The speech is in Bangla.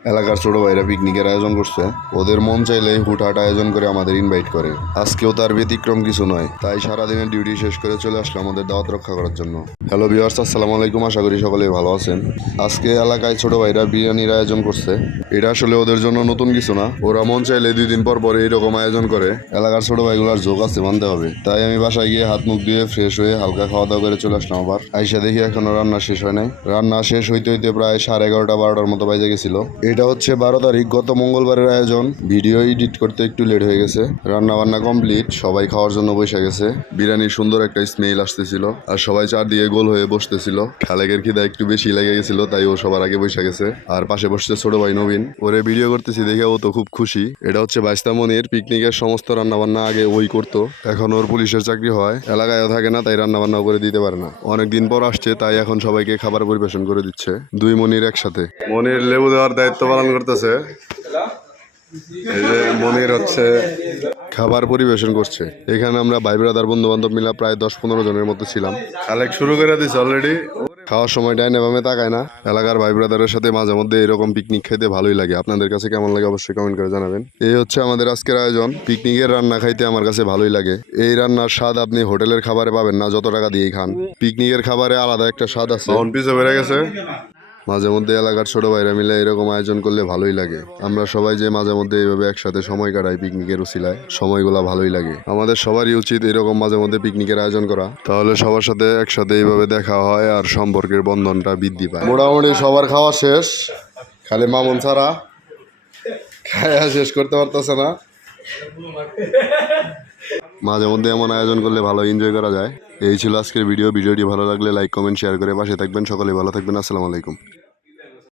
এলাকার ছোট ভাইরা পিকনিকের আয়োজন করছে। ওদের মন চাইলে হুটহাট আয়োজন করে আমাদের ইনভাইট করে। আজকেও তার ব্যতিক্রম কিছু নয়, তাই সারাদিনের ডিউটি শেষ করে চলে আসলাম আমাদের দাওয়াত রক্ষা করার জন্য। হ্যালো ভিউয়ার্স, আসসালামু আলাইকুম। আশা করি সকলেই ভালো আছেন। আজকে এলাকায় ছোট ভাইরা বিরিয়ানির আয়োজন করছে। এটা আসলে ওদের জন্য নতুন কিছু না, ওরা মন চাইলে 2 দিন পর পর এইরকম আয়োজন করে। এলাকার ছোট ভাইগুলোর যোগ আছে, মানতে হবে। তাই আমি বাসায় গিয়ে হাত মুখ ধুয়ে ফ্রেশ হয়ে হালকা খাওয়া দাওয়া করে চলে আসলাম। আবার আইসা দেখি এখনো রান্না শেষ হয় নাই। রান্না শেষ হইতে হইতে প্রায় 11:30-12টার মতো বাজে গেছিল। এটা হচ্ছে 12 তারিখ, গত মঙ্গলবারের আয়োজন। ভিডিও এডিট করতে একটু লেট হয়ে গেছে। রান্না বান্না কমপ্লিট, সবাই খাওয়ার জন্য বসে গেছে। বিরিয়ানির সুন্দর একটা স্মেল আসতেছিল, আর সবাই চারদিকে গোল হয়ে বসতেছিল। খালেকের খিদা একটু বেশি লেগে গেছিল, তাই ও সবার আগে বসে গেছে। আর পাশে বসছে ছোট ভাই নবীন। ওরে ভিডিও করতেছি দেখে ও তো খুব খুশি। এটা হচ্ছে বাইস্তা মনির। পিকনিকের সমস্ত রান্না বান্না আগে ওই করতো, এখন ওর পুলিশের চাকরি হয়, এলাকায়ও থাকে না, তাই রান্না বান্নাও করে দিতে পারে না। অনেকদিন পর আসছে, তাই এখন সবাইকে খাবার পরিবেশন করে দিচ্ছে। দুই মনির একসাথে। মনির লেবু দেওয়ার দায়িত্ব পালন করতেছে। এই যে মনির হচ্ছে খাবার পরিবেশন করছে। এখানে আমরা ভাই ব্রাদার বন্ধু বান্ধব মিলা প্রায় 10-15 জনের মতো ছিলাম। খালেক শুরু করে দিচ্ছে অলরেডি। খাওয়ার সময় ডাইনে বামে তাকায় না। এলাকার ভাই ব্রাদারের সাথে মাঝে মধ্যে এরকম পিকনিক খেতে ভালোই লাগে। আপনাদের কাছে কেমন লাগে অবশ্যই কমেন্ট করে জানাবেন। এই হচ্ছে আমাদের আজকের আয়োজন। পিকনিকের রান্না খাইতে আমার কাছে ভালোই লাগে। এই রান্নার স্বাদ আপনি হোটেলের খাবারে পাবেন না, যত টাকা দিয়েই খান। পিকনিকের খাবারে আলাদা একটা স্বাদ আছে। পিছে বেড়ে গেছে। মাঝে মধ্যে এলাকার ছোট ভাইরা মিলে এরকম আয়োজন করলে ভালোই লাগে। আমরা সবাই যে মাঝে মধ্যে এইভাবে একসাথে সময় কাটাই পিকনিকের উছিলায়, সময়গুলো ভালোই লাগে। আমাদের সবারই উচিত এরকম মাঝে মধ্যে পিকনিকের আয়োজন করা, তাহলে সবার সাথে একসাথে এইভাবে দেখা হয় আর সম্পর্কের বন্ধনটা বৃদ্ধি পায়। মোটামুটি সবার খাওয়া শেষ, খালি মামুন ছাড়া খায়া শেষ করতে পারতেছে না। মাঝে মধ্যে এমন আয়োজন করলে ভালো এনজয় করা যায়। এই ছিল আজকের ভিডিওটি ভালো লাগলে লাইক কমেন্ট শেয়ার করে পাশে থাকবেন। সকলে ভালো থাকবেন। আসসালামু আলাইকুম।